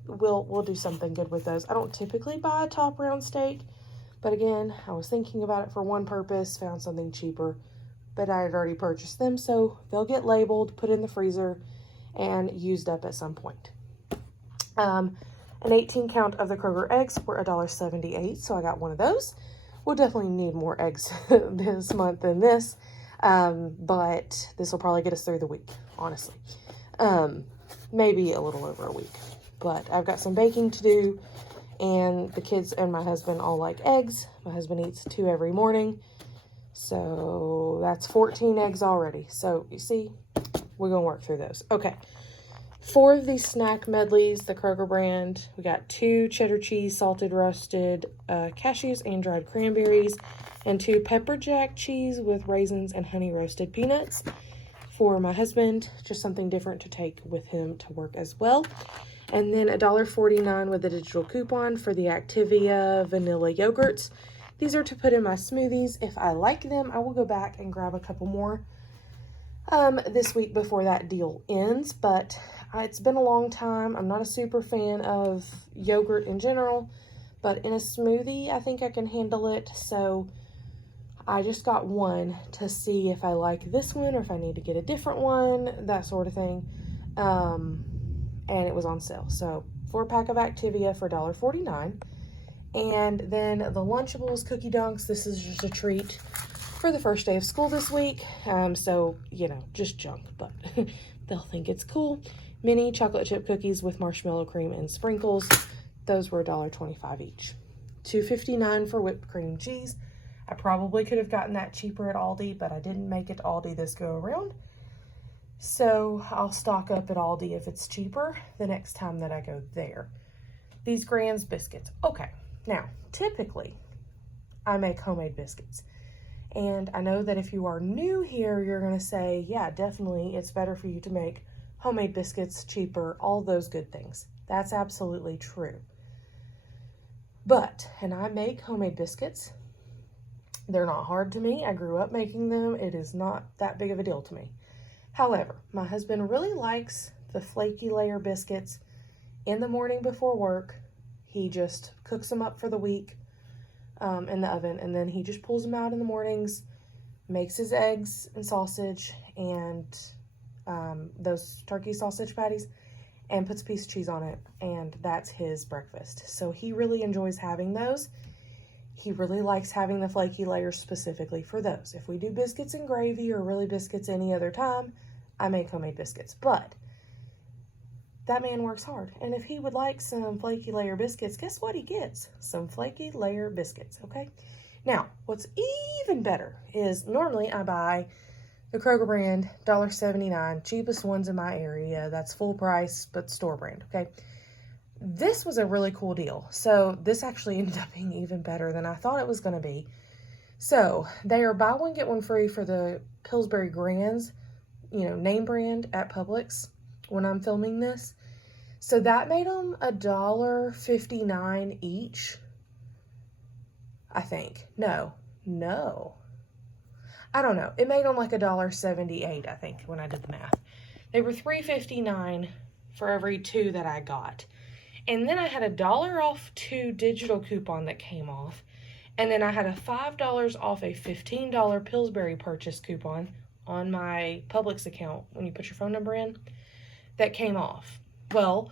we'll do something good with those. I don't typically buy a top round steak, but again, I was thinking about it for one purpose, found something cheaper, but I had already purchased them, so they'll get labeled, put in the freezer, and used up at some point. An 18 count of the Kroger eggs were $1.78, so I got one of those. We'll definitely need more eggs this month than this, but this will probably get us through the week, honestly. Maybe a little over a week, but I've got some baking to do, and the kids and my husband all like eggs. My husband eats 2 every morning, so that's 14 eggs already. So you see, we're going to work through those. Okay. 4 of these snack medleys, the Kroger brand. We got 2 cheddar cheese, salted roasted cashews and dried cranberries, and 2 pepper jack cheese with raisins and honey roasted peanuts for my husband. Just something different to take with him to work as well. And then $1.49 with a digital coupon for the Activia vanilla yogurts. These are to put in my smoothies. If I like them, I will go back and grab a couple more this week before that deal ends. But it's been a long time. I'm not a super fan of yogurt in general, but in a smoothie, I think I can handle it. So I just got one to see if I like this one or if I need to get a different one, that sort of thing. And it was on sale. So 4-pack of Activia for $1.49. And then the Lunchables Cookie Dunks. This is just a treat for the first day of school this week. So, you know, just junk, but they'll think it's cool. Mini chocolate chip cookies with marshmallow cream and sprinkles. Those were $1.25 each. $2.59 for whipped cream cheese. I probably could have gotten that cheaper at Aldi, but I didn't make it to Aldi this go around. So I'll stock up at Aldi if it's cheaper the next time that I go there. These Grand's biscuits. Okay, now typically I make homemade biscuits. And I know that if you are new here, you're going to say, yeah, definitely it's better for you to make homemade biscuits, cheaper, all those good things. That's absolutely true. But, and I make homemade biscuits. They're not hard to me. I grew up making them. It is not that big of a deal to me. However, my husband really likes the flaky layer biscuits in the morning before work. He just cooks them up for the week in the oven, and then he just pulls them out in the mornings, makes his eggs and sausage and those turkey sausage patties, and puts a piece of cheese on it, and that's his breakfast. So he really enjoys having those. He really likes having the flaky layers specifically for those. If we do biscuits and gravy or really biscuits any other time, I make homemade biscuits. But that man works hard. And if he would like some flaky layer biscuits, guess what he gets? Some flaky layer biscuits, okay? Now, what's even better is normally I buy the Kroger brand, $1.79, cheapest ones in my area. That's full price, but store brand, okay? This was a really cool deal. So this actually ended up being even better than I thought it was going to be. So they are buy one, get one free for the Pillsbury Grands, you know, name brand at Publix when I'm filming this. So that made them $1.59 each. I think. No. I don't know. It made them like $1.78, I think, when I did the math. They were $3.59 for every two that I got. And then I had $1 off 2 digital coupon that came off. And then I had a $5 off a $15 Pillsbury purchase coupon on my Publix account when you put your phone number in that came off. Well,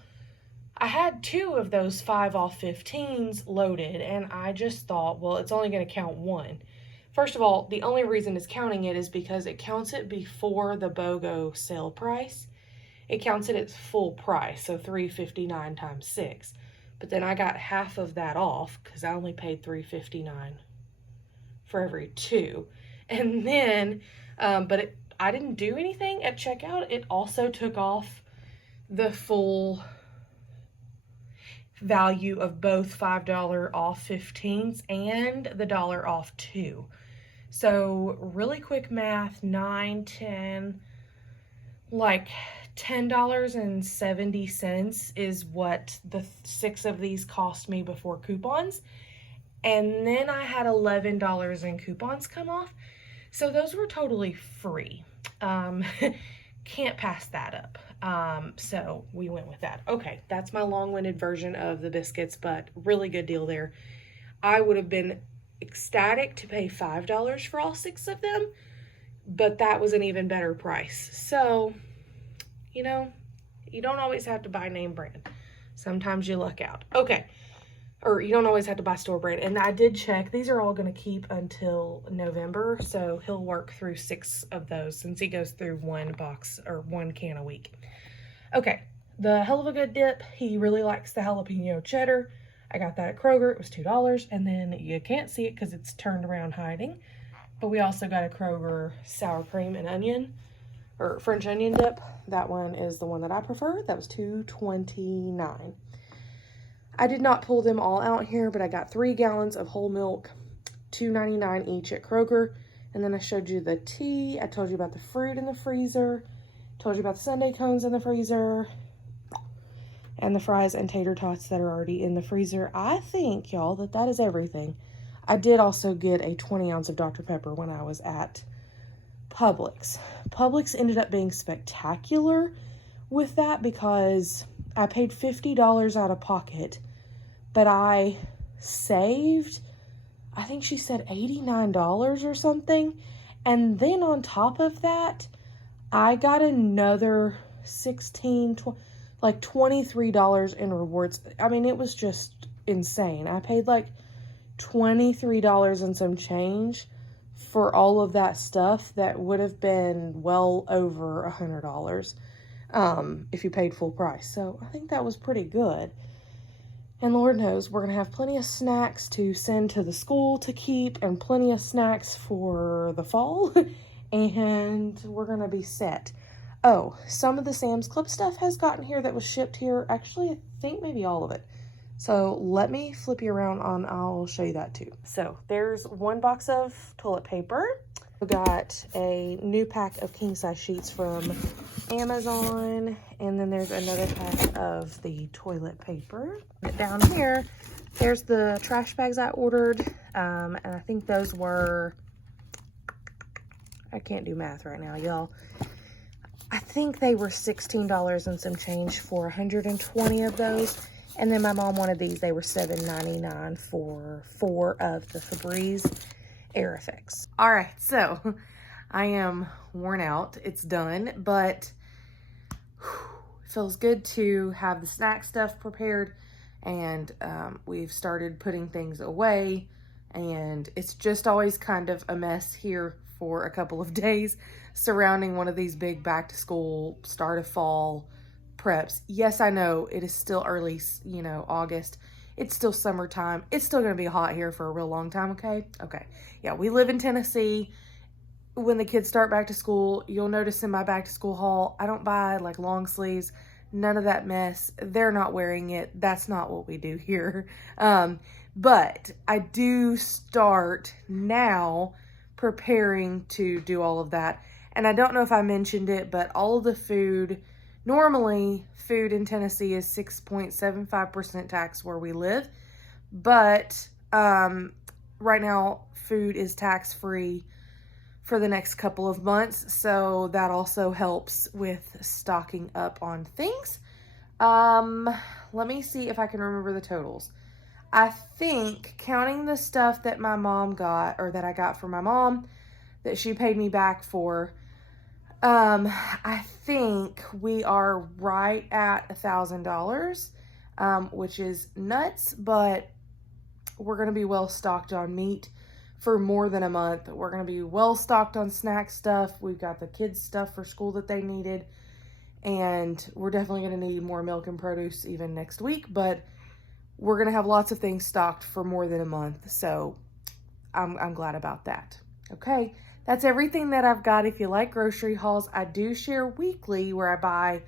I had 2 of those 5 off 15s loaded, and I just thought, well, it's only going to count 1. First of all, the only reason it's counting it is because it counts it before the BOGO sale price. It counts it at full price, so $3.59 times 6. But then I got half of that off because I only paid $3.59 for every 2. And then, I didn't do anything at checkout. It also took off the full value of both $5 off 15s and the $1 off 2. So really quick math, 9, 10, like $10.70 is what the 6 of these cost me before coupons. And then I had $11 in coupons come off. So those were totally free. Can't pass that up. So we went with that. Okay, that's my long-winded version of the biscuits, but really good deal there. I would have been ecstatic to pay $5 for all 6 of them, but that was an even better price. So, you know, you don't always have to buy name brand. Sometimes you luck out. Okay. Or you don't always have to buy store brand. And I did check. These are all going to keep until November. So he'll work through 6 of those since he goes through 1 box or 1 can a week. Okay. The Hell of a Good dip. He really likes the jalapeno cheddar. I got that at Kroger. It was $2. And then you can't see it because it's turned around hiding. But we also got a Kroger sour cream and onion or French onion dip. That one is the one that I prefer. That was $2.29. I did not pull them all out here, but I got 3 gallons of whole milk, $2.99 each at Kroger. And then I showed you the tea. I told you about the fruit in the freezer. Told you about the sundae cones in the freezer. And the fries and tater tots that are already in the freezer. I think, y'all, that is everything. I did also get a 20 ounce of Dr. Pepper when I was at Publix. Publix ended up being spectacular with that because I paid $50 out of pocket, but I saved, I think she said $89 or something. And then on top of that, I got another like $23 in rewards. I mean, it was just insane. I paid like $23 and some change for all of that stuff that would have been well over $100 if you paid full price. So I think that was pretty good. And Lord knows we're going to have plenty of snacks to send to the school to keep and plenty of snacks for the fall. And we're going to be set. Oh, some of the Sam's Club stuff has gotten here that was shipped here. Actually, I think maybe all of it. So let me flip you around and I'll show you that too. So there's one box of toilet paper. We got a new pack of king size sheets from Amazon. And then there's another pack of the toilet paper. Down here, there's the trash bags I ordered. And I think those were, I can't do math right now, y'all. I think they were $16 and some change for 120 of those. And then my mom wanted these. They were $7.99 for 4 of the Febreze Air Effects. All right, so I am worn out. It's done, but it feels good to have the snack stuff prepared. And we've started putting things away. And it's just always kind of a mess here for a couple of days surrounding one of these big back to school, start of fall preps. Yes, I know it is still early, August. It's still summertime. It's still going to be hot here for a real long time, okay? Okay. Yeah, we live in Tennessee. When the kids start back to school, you'll notice in my back to school haul, I don't buy like long sleeves, none of that mess. They're not wearing it. That's not what we do here. But I do start now preparing to do all of that. And I don't know if I mentioned it, but all of the food, normally food in Tennessee is 6.75% tax where we live. But right now food is tax free for the next couple of months. So that also helps with stocking up on things. Let me see if I can remember the totals. I think counting the stuff that my mom got, or that I got for my mom, that she paid me back for, I think we are right at $1,000, which is nuts, but we're going to be well stocked on meat for more than a month. We're going to be well stocked on snack stuff. We've got the kids stuff for school that they needed, and we're definitely going to need more milk and produce even next week, but we're going to have lots of things stocked for more than a month. So I'm glad about that. Okay. That's everything that I've got. If you like grocery hauls, I do share weekly where I buy,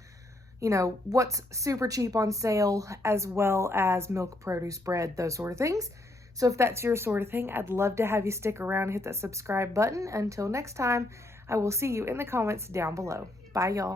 what's super cheap on sale, as well as milk, produce, bread, those sort of things. So if that's your sort of thing, I'd love to have you stick around and hit that subscribe button. Until next time, I will see you in the comments down below. Bye, y'all.